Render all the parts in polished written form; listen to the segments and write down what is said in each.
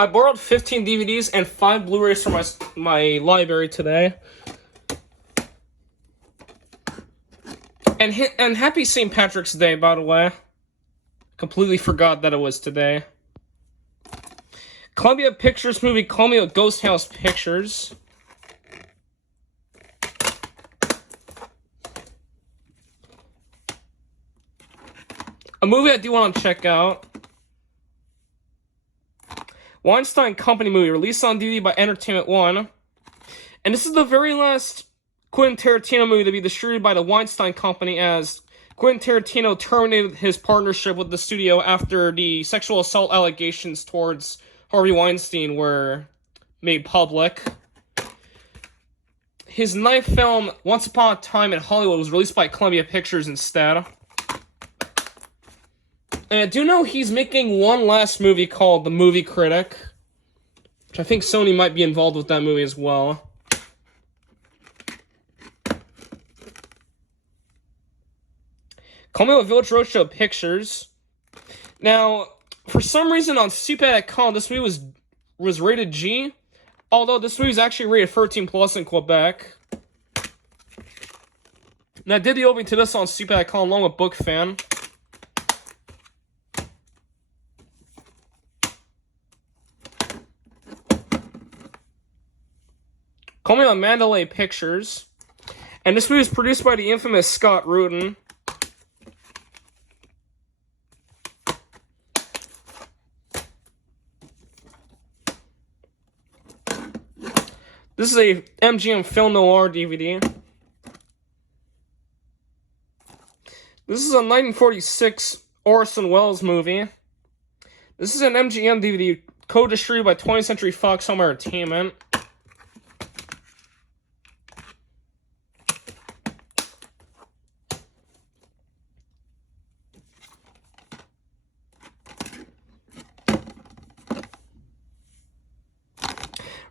I borrowed 15 DVDs and 5 Blu-rays from my library today. And happy St. Patrick's Day, by the way. Completely forgot that it was today. Columbia Pictures movie Call Me a Ghost House Pictures. A movie I do want to check out. Weinstein Company movie, released on DVD by Entertainment One. And this is the very last Quentin Tarantino movie to be distributed by the Weinstein Company, as Quentin Tarantino terminated his partnership with the studio after the sexual assault allegations towards Harvey Weinstein were made public. His ninth film, Once Upon a Time in Hollywood, was released by Columbia Pictures instead. And I do know he's making one last movie called The Movie Critic, which I think Sony might be involved with that movie as well. Call Me a Village Roadshow Pictures. Now, for some reason on Super.com, this movie was rated G, although this movie is actually rated 13+ in Quebec. And I did the opening to this on Super.com along with Book Fan. Call Me on Mandalay Pictures. And this movie is produced by the infamous Scott Rudin. This is a MGM Film Noir DVD. This is a 1946 Orson Welles movie. This is an MGM DVD co-distributed by 20th Century Fox Home Entertainment.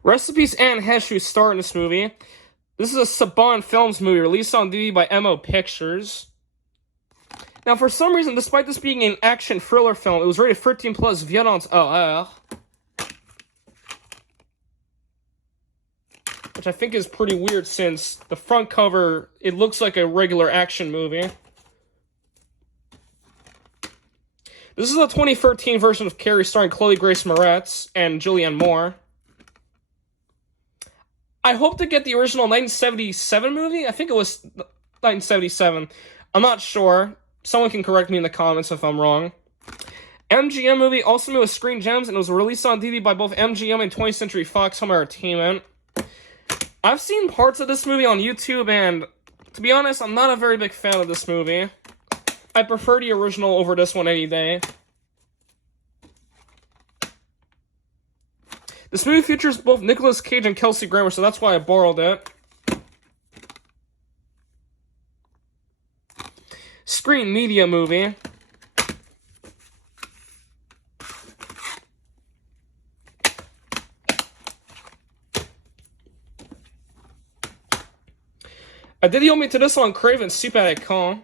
Recipes and Hesh, who star in this movie. This is a Saban Films movie released on DVD by MO Pictures. Now, for some reason, despite this being an action thriller film, it was rated 13+ violence horaire, which I think is pretty weird since the front cover, it looks like a regular action movie. This is a 2013 version of Carrie starring Chloe Grace Moretz and Julianne Moore. I hope to get the original 1977 movie. I think it was 1977. I'm not sure. Someone can correct me in the comments if I'm wrong. MGM movie, also made with Screen Gems, and it was released on DVD by both MGM and 20th Century Fox Home Entertainment. I've seen parts of this movie on YouTube, and to be honest, I'm not a very big fan of this movie. I prefer the original over this one any day. This movie features both Nicolas Cage and Kelsey Grammer, so that's why I borrowed it. Screen Media movie. I did the opening to this on Craven Super.com.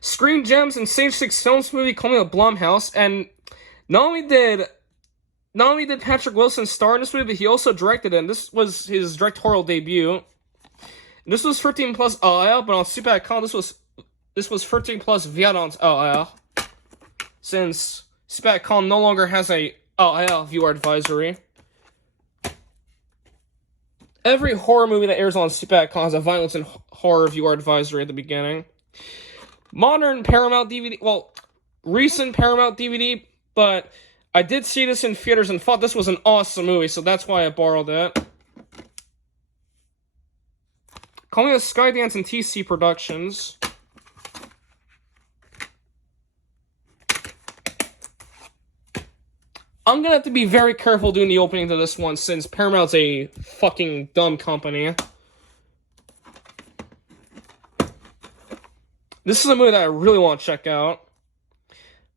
Screen Gems and Stage 6 Films movie Call Me a Blumhouse, and not only did Patrick Wilson star in this movie, but he also directed it, and this was his directorial debut. And this was 13+ horaire, but on Super.com this was 13+ violence horaire, since Super.com no longer has a horaire viewer advisory. Every horror movie that airs on Super.com has a violence and horror viewer advisory at the beginning. Modern Paramount DVD, well, recent Paramount DVD, but I did see this in theaters and thought this was an awesome movie, so that's why I borrowed it. Call Me a Skydance and TC Productions. I'm gonna have to be very careful doing the opening to this one, since Paramount's a fucking dumb company. This is a movie that I really want to check out.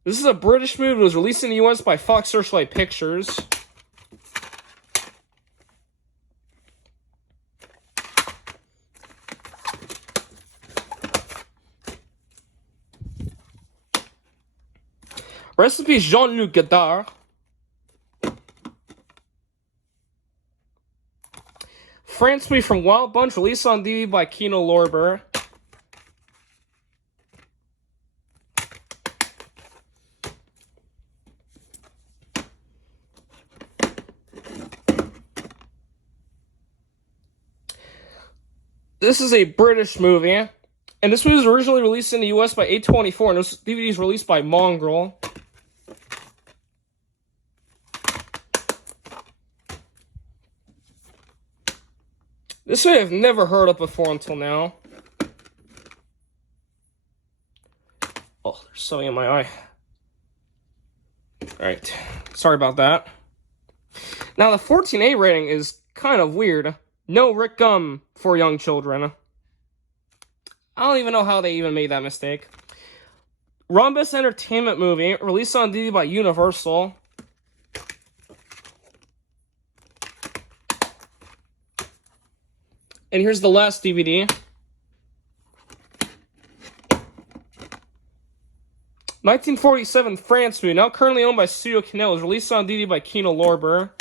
This is a British movie that was released in the US by Fox Searchlight Pictures. Recipe Jean-Luc Godard. France movie from Wild Bunch, released on DVD by Kino Lorber. This is a British movie, and this movie was originally released in the US by A24, and this DVD is released by Mongrel. This movie I've never heard of before until now. Oh, there's something in my eye. Alright, sorry about that. Now, the 14A rating is kind of weird. No Rick Gum for young children. I don't even know how they even made that mistake. Rhombus Entertainment movie, released on DVD by Universal. And here's the last DVD. 1947 France movie, now currently owned by Studio Canal, was released on DVD by Kino Lorber.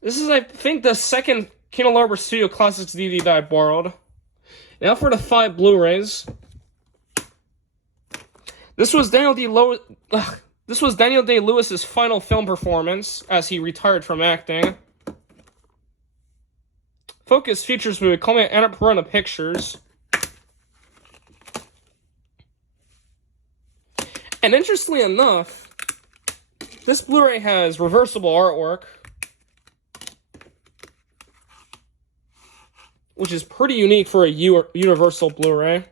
This is, I think, the second Kino Lorber Studio Classics DVD that I borrowed. Now for the 5 Blu-rays. This was Daniel Day-Lewis's final film performance as he retired from acting. Focus Features movie, Call Me Annapurna Pictures. And interestingly enough, this Blu-ray has reversible artwork, which is pretty unique for a Universal Blu-ray.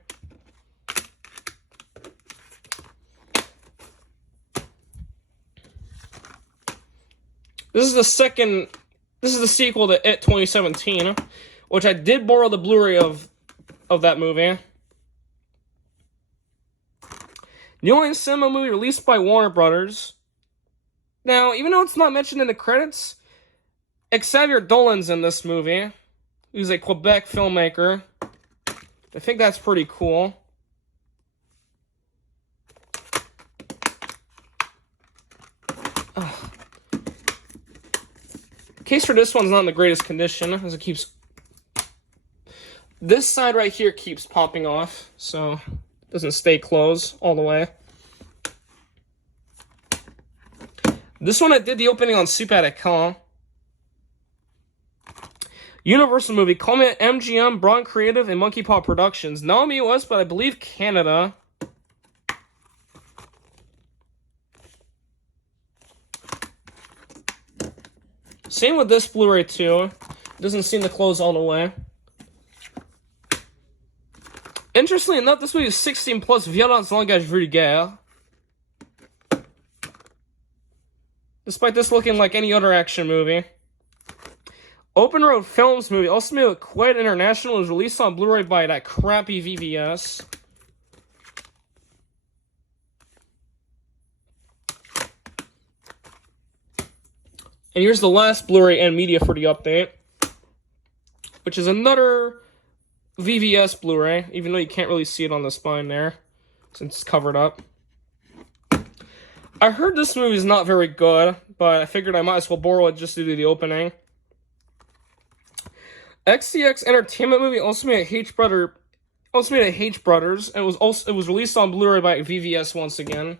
This is the sequel to It 2017, which I did borrow the Blu-ray of that movie. New Line Cinema movie released by Warner Brothers. Now, even though it's not mentioned in the credits, Xavier Dolan's in this movie. He's a Quebec filmmaker. I think that's pretty cool. Case for this one's not in the greatest condition, as it keeps... This side right here keeps popping off, so it doesn't stay closed all the way. This one I did the opening on Soup at a Con. Universal movie, Call Me MGM, Braun Creative, and Monkey Paw Productions. Not in the US, but I believe Canada. Same with this Blu-ray too. It doesn't seem to close all the way. Interestingly enough, this movie is 16 plus violence langage vulgaire. Despite this looking like any other action movie. Open Road Films movie, also made with Kuwait International, was released on Blu-ray by that crappy VVS. And here's the last Blu-ray and media for the update, which is another VVS Blu-ray, even though you can't really see it on the spine there, since it's covered up. I heard this movie is not very good, but I figured I might as well borrow it just to do the opening. XCX Entertainment movie, also made a H Brothers, and it was released on Blu-ray by VVS once again.